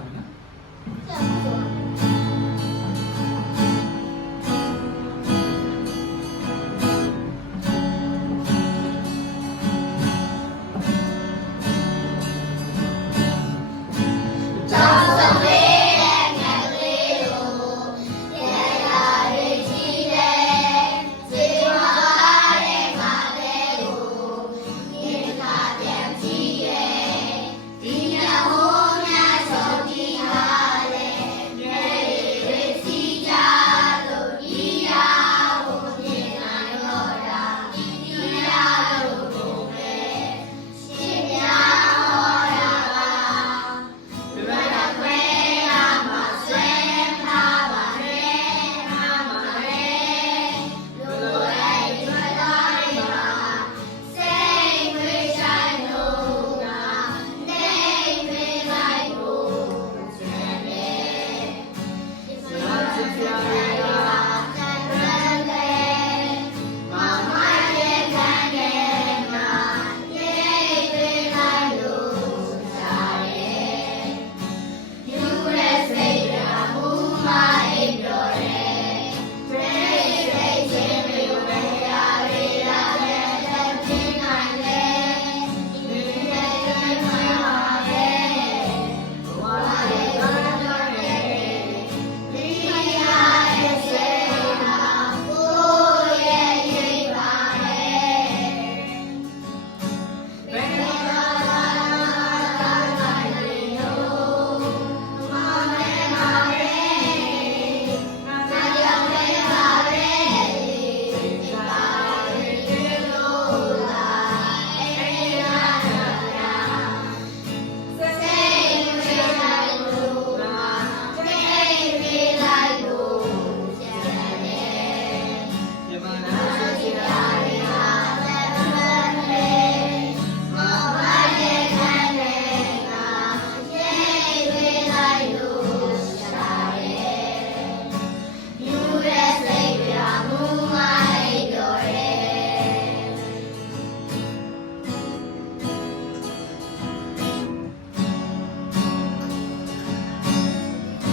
사람이야?